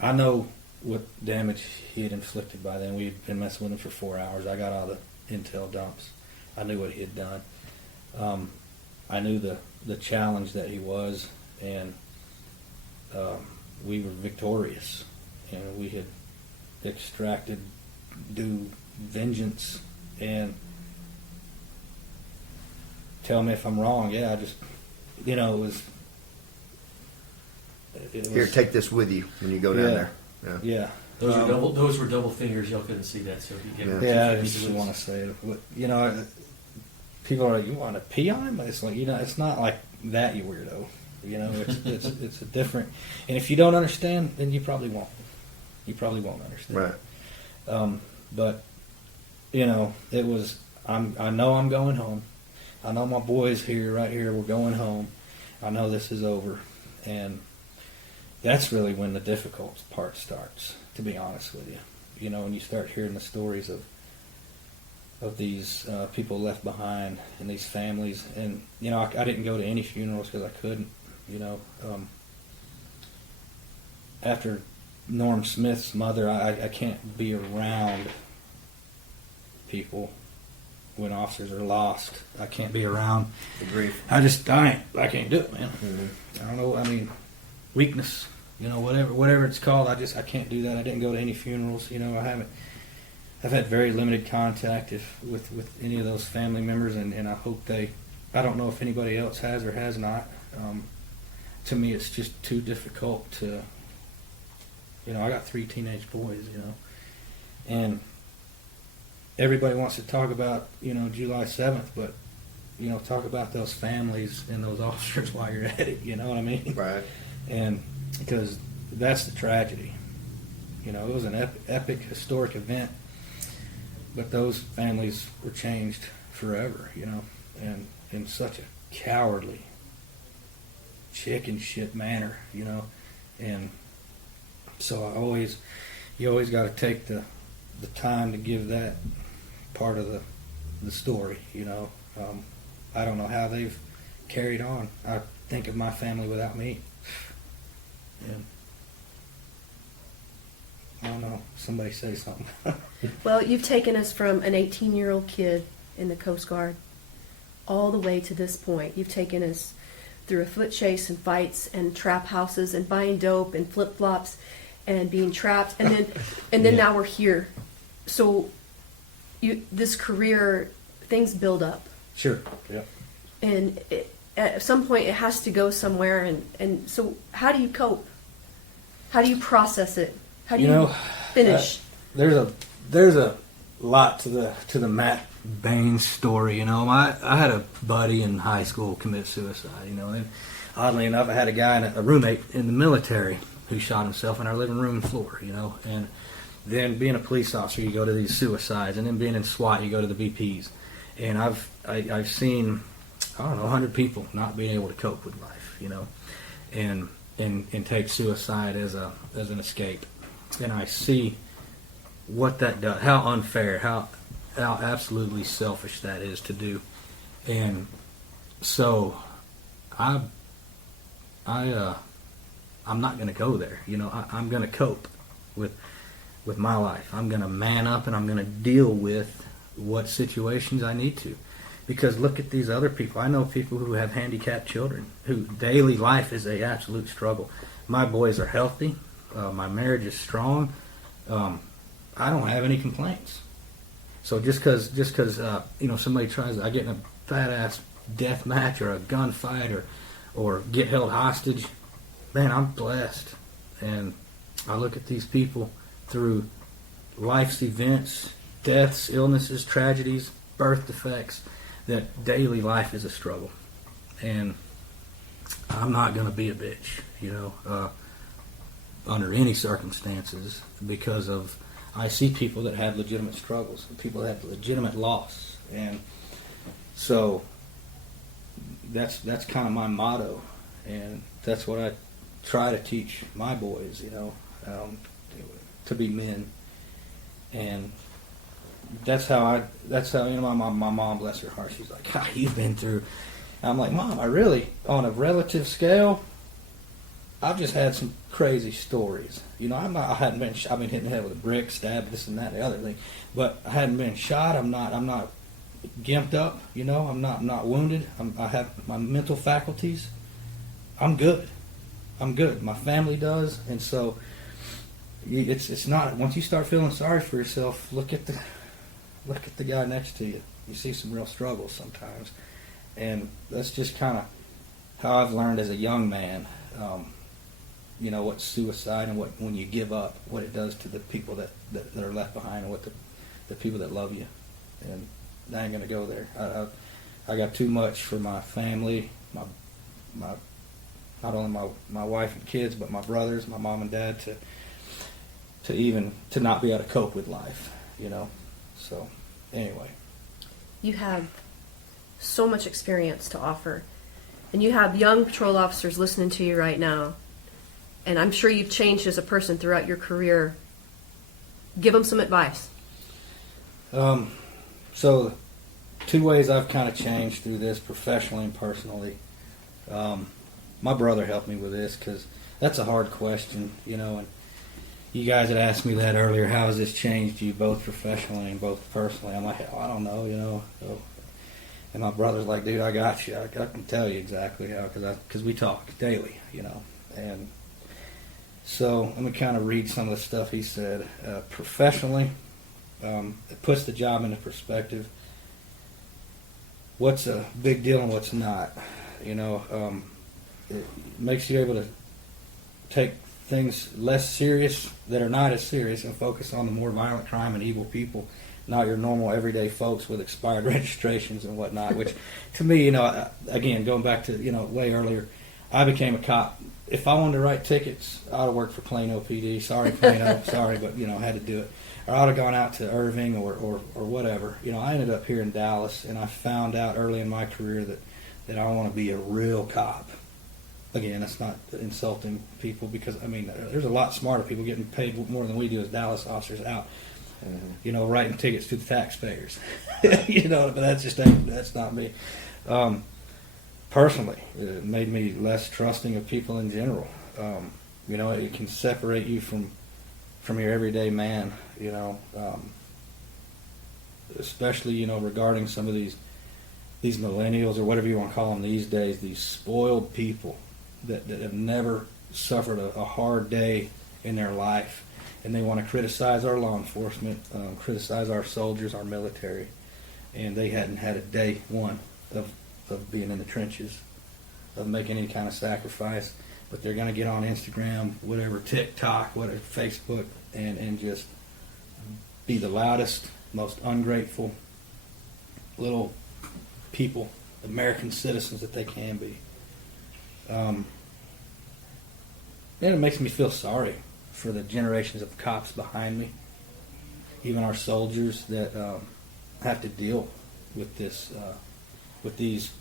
I know what damage he had inflicted by then. We had been messing with him for 4 hours. I got all the intel dumps. I knew what he had done. I knew the challenge that he was, and we were victorious. And we had extracted due vengeance. And tell me if I'm wrong. Yeah, I just, it was... Here, take this with you when you go down there. Yeah. Those were double fingers. Y'all couldn't see that, so he gave I just want to say it. People are like, you want to pee on him? It's like, it's not like that, you weirdo. It's a different. And if you don't understand, then you probably won't. You probably won't understand. Right. But it was. I know I'm going home. I know my boys right here. We're going home. I know this is over, and that's really when the difficult part starts, to be honest with you. When you start hearing the stories of these people left behind and these families. And, I didn't go to any funerals because I couldn't, After Norm Smith's mother, I can't be around people when officers are lost. I can't be around. The grief. I can't do it, man. Mm-hmm. I don't know, weakness. Whatever it's called, I can't do that. I didn't go to any funerals. I've had very limited contact with any of those family members, and I hope I don't know if anybody else has or has not. To me, it's just too difficult to, I got 3 teenage boys, and everybody wants to talk about, July 7th, but, talk about those families and those officers while you're at it, you know what I mean? Right. And because that's the tragedy. It was an epic, historic event, but those families were changed forever, and in such a cowardly, chicken shit manner, and so you always got to take the time to give that part of the story, I don't know how they've carried on. I think of my family without me. And I don't know. Somebody say something. Well, you've taken us from an 18-year-old kid in the Coast Guard all the way to this point. You've taken us through a foot chase and fights and trap houses and buying dope and flip-flops and being trapped, and then now we're here. So this career, things build up. Sure. Yeah. And at some point it has to go somewhere, and so how do you cope? How do you process it? How do you finish? There's a lot to the Matt Baines story. I had a buddy in high school commit suicide. And oddly enough, I had a roommate in the military who shot himself in our living room floor. And then being a police officer, you go to these suicides, and then being in SWAT, you go to the VPs. And I've seen, 100 people not being able to cope with life, and take suicide as an escape. And I see what that does, how unfair, how absolutely selfish that is to do. And so I'm not going to go there. I'm going to cope with my life. I'm going to man up, and I'm going to deal with what situations I need to. Because look at these other people. I know people who have handicapped children who daily life is a absolute struggle. My boys are healthy. My marriage is strong. I don't have any complaints. So just because somebody tries, I get in a fat ass death match or a gunfight or get held hostage, man, I'm blessed. And I look at these people through life's events, deaths, illnesses, tragedies, birth defects, that daily life is a struggle. And I'm not going to be a bitch, under any circumstances, because of I see people that have legitimate struggles, people that have legitimate loss. And so that's kind of my motto, and that's what I try to teach my boys, to be men. And that's how my mom, bless her heart, she's like, God, you've been through. I'm like, Mom, I really, on a relative scale, I've just had some crazy stories. I've been hit in the head with a brick, stabbed, this and that, the other thing, but I hadn't been shot. I'm not gimped up. I'm not wounded. I have my mental faculties. I'm good. My family does, and so it's not. Once you start feeling sorry for yourself, look at the guy next to you. You see some real struggles sometimes, and that's just kind of how I've learned as a young man. What suicide and what when you give up, what it does to the people that are left behind, and what the people that love you. And I ain't gonna go there. I got too much for my family, my not only my wife and kids, but my brothers, my mom and dad, to not be able to cope with life. So anyway, You have so much experience to offer, and you have young patrol officers listening to you right now. And I'm sure you've changed as a person throughout your career. Give them some advice. So, 2 ways I've kind of changed through this, professionally and personally. My brother helped me with this because that's a hard question, and you guys had asked me that earlier. How has this changed you both professionally and both personally? I'm like, I don't know, So, and my brother's like, dude, I got you. I can tell you exactly how, because we talk daily, And so let me kind of read some of the stuff he said. Professionally, it puts the job into perspective. What's a big deal and what's not? It makes you able to take things less serious that are not as serious and focus on the more violent crime and evil people, not your normal everyday folks with expired registrations and whatnot. Which, to me, again, going back to way earlier, I became a cop. If I wanted to write tickets, I would have worked for Plano PD. Sorry, Plano. Sorry, but I had to do it. Or I would have gone out to Irving or whatever. I ended up here in Dallas, and I found out early in my career that I want to be a real cop. Again, that's not insulting people, because there's a lot smarter people getting paid more than we do as Dallas officers out. Writing tickets to the taxpayers. But that's not me. Personally, it made me less trusting of people in general. It can separate you from your everyday man, especially, regarding some of these millennials, or whatever you want to call them these days, these spoiled people that have never suffered a hard day in their life, and they want to criticize our law enforcement, criticize our soldiers, our military, and they hadn't had a day one of being in the trenches, of making any kind of sacrifice, but they're going to get on Instagram, whatever, TikTok, whatever, Facebook, and just be the loudest, most ungrateful little people, American citizens that they can be. And it makes me feel sorry for the generations of cops behind me, even our soldiers that have to deal with this, with these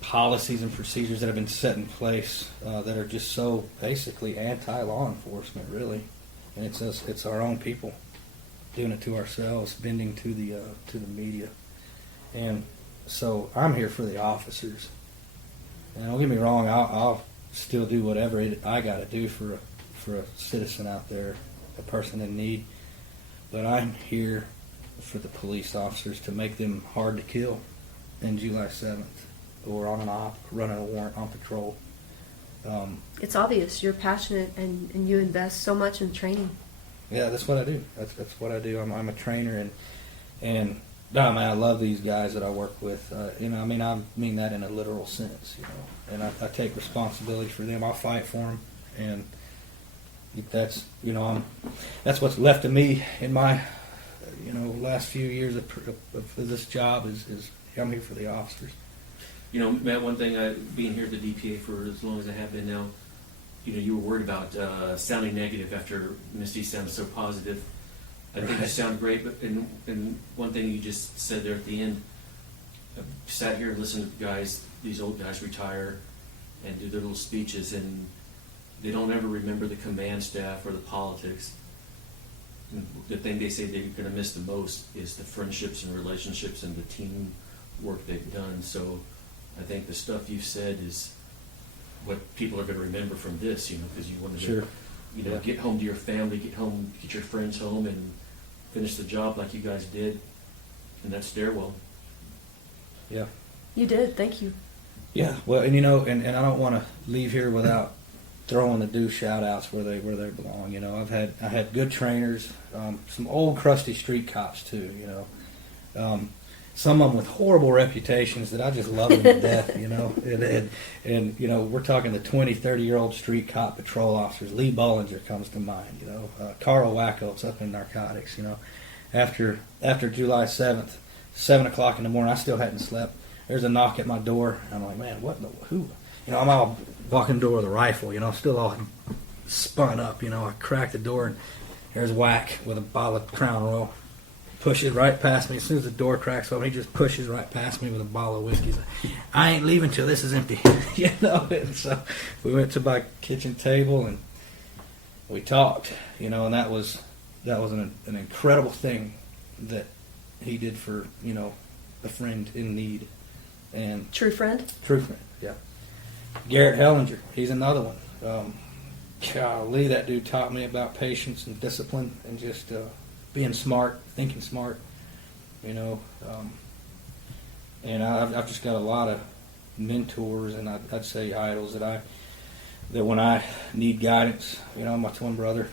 policies and procedures that have been set in place that are just so basically anti-law enforcement, really. And it's our own people doing it to ourselves, bending to the media. And so I'm here for the officers. And don't get me wrong, I'll still do whatever I got to do for a citizen out there, a person in need. But I'm here for the police officers to make them hard to kill in July 7th or on an op, running a warrant on patrol. It's obvious you're passionate and you invest so much in training. Yeah, that's what I do. That's what I do. I'm a trainer, and no, man, I love these guys that I work with. You know, I mean that in a literal sense. You know, and I take responsibility for them. I'll fight for them, and that's that's what's left of me in my last few years of this job is I'm here for the officers. You know, Matt, one thing, being here at the DPA for as long as I have been now, you were worried about sounding negative after Misty sounded so positive. I think you sound great, but and one thing you just said there at the end, I sat here and listened to guys, these old guys retire and do their little speeches, and they don't ever remember the command staff or the politics. And the thing they say they're going to miss the most is the friendships and relationships and the team work they've done. So I think the stuff you said is what people are going to remember from this, because you wanted to, get home to your family, get your friends home, and finish the job like you guys did in that stairwell. Yeah. You did. Thank you. Yeah. Well, and and I don't want to leave here without throwing the due shout outs where they belong. I had good trainers, some old crusty street cops too. Some of them with horrible reputations that I just love them to death, and we're talking the 20, 30-year-old street cop patrol officers. Lee Bollinger comes to mind, Carl Wackel's up in Narcotics, After July 7th, 7 o'clock in the morning, I still hadn't slept. There's a knock at my door. I'm like, man, who? I'm all walking the door with a rifle, still all spun up, I crack the door and there's Whack with a bottle of Crown Royal. Pushes right past me. As soon as the door cracks open, he just pushes right past me with a bottle of whiskey. He's like, I ain't leaving till this is empty. And so we went to my kitchen table and we talked, and that was an incredible thing that he did for, a friend in need. And True friend? True friend, yeah. Garrett Hellinger, he's another one. Golly, that dude taught me about patience and discipline and just being smart, thinking smart, and I've just got a lot of mentors and I'd say idols that when I need guidance, my twin brother,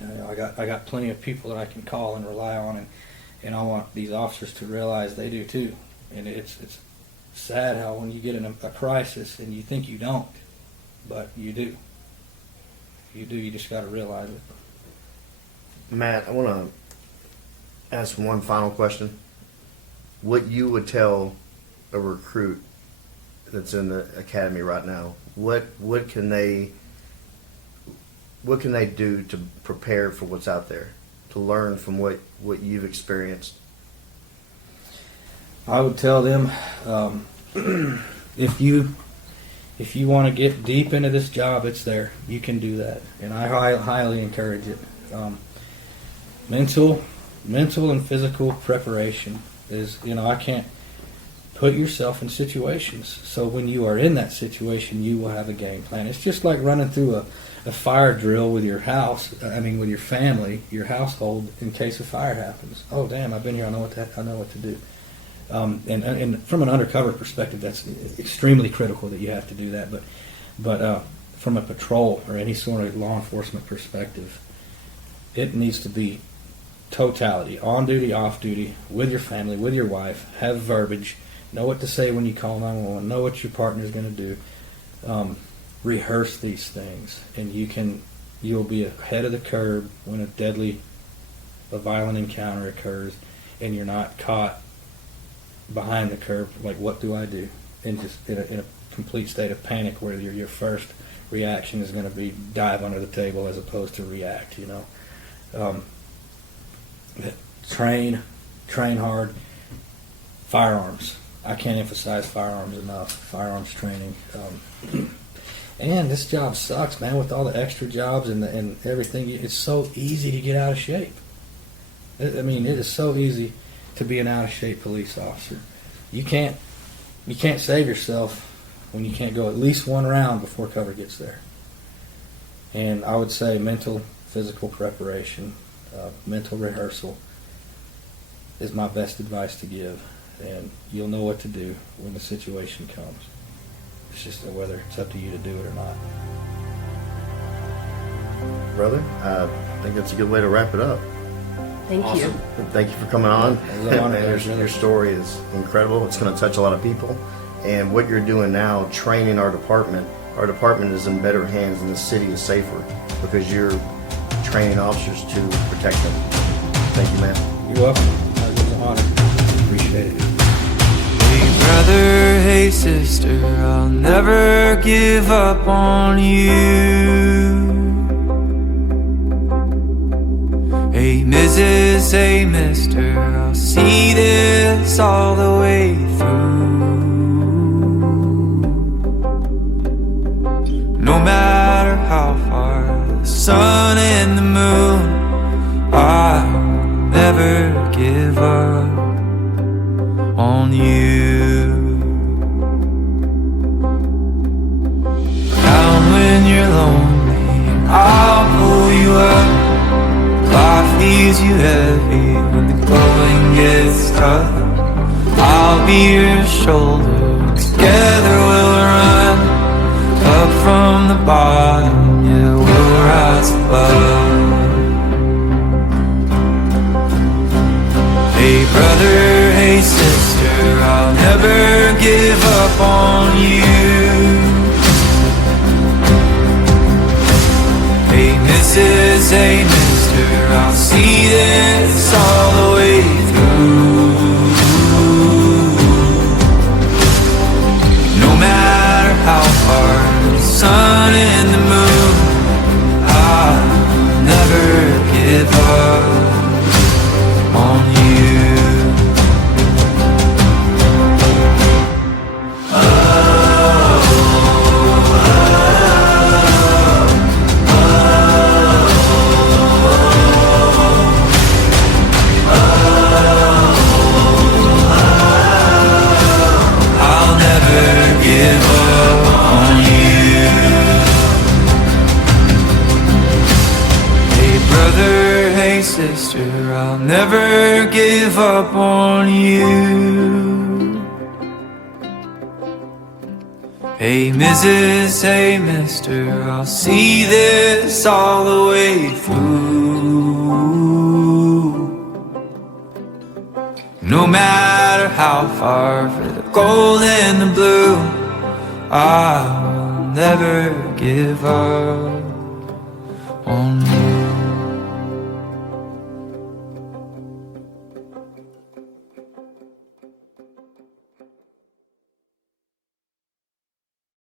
I got plenty of people that I can call and rely on, and I want these officers to realize they do too. And it's sad how when you get in a crisis and you think you don't, but you do. You just got to realize it. Matt, I want to ask one final question. What you would tell a recruit that's in the academy right now, what can they do to prepare for what's out there, to learn from what you've experienced? I would tell them, if you want to get deep into this job, it's there. You can do that, and I highly encourage it. Mental and physical preparation is, I can't put yourself in situations. So when you are in that situation, you will have a game plan. It's just like running through a fire drill with your house. With your family, your household, in case a fire happens. Oh, damn! I've been here. I know what to do. And from an undercover perspective, that's extremely critical that you have to do that. But from a patrol or any sort of law enforcement perspective, it needs to be totality, on duty, off duty, with your family, with your wife, have verbiage, know what to say when you call 911, know what your partner is going to do, rehearse these things, and you'll be ahead of the curve when a violent encounter occurs, and you're not caught behind the curve, like, what do I do? And just in a complete state of panic where your first reaction is going to be dive under the table as opposed to react, Train hard. Firearms. I can't emphasize firearms enough. Firearms training. And this job sucks, man, with all the extra jobs and everything. It's so easy to get out of shape. It is so easy to be an out-of-shape police officer. You can't save yourself when you can't go at least one round before cover gets there. And I would say mental, physical preparation, mental rehearsal, is my best advice to give, and you'll know what to do when the situation comes. It's just whether it's up to you to do it or not. Brother, I think that's a good way to wrap it up. Thank you. Awesome. Thank you for coming on. It was an honor. Man, your story is incredible. It's going to touch a lot of people. And what you're doing now, training our department is in better hands and the city is safer because you're training officers to protect them. Thank you, man. You're welcome. It was an honor. Appreciate it. Hey brother, hey sister, I'll never give up on you. Hey Mrs., hey mister, I'll see this all the way through. No matter how far the sun and the moon, I'll never give up on you. Down when you're lonely, I'll pull you up. Life leaves you heavy when the going gets tough. I'll be your shoulder, together we'll run up from the bottom, yeah, we'll rise above. Hey brother, hey sister, I'll never give up on you. Hey Mrs., hey mister, I'll see this all the way through. No matter how far the sun and the moon, I'll never give up on you. I'll never give up on you. Hey brother, hey sister, I'll never give up on you. Hey Mrs., hey mister, I'll see this all the way through. No matter how far, for the gold and the blue, I'll never give up on you.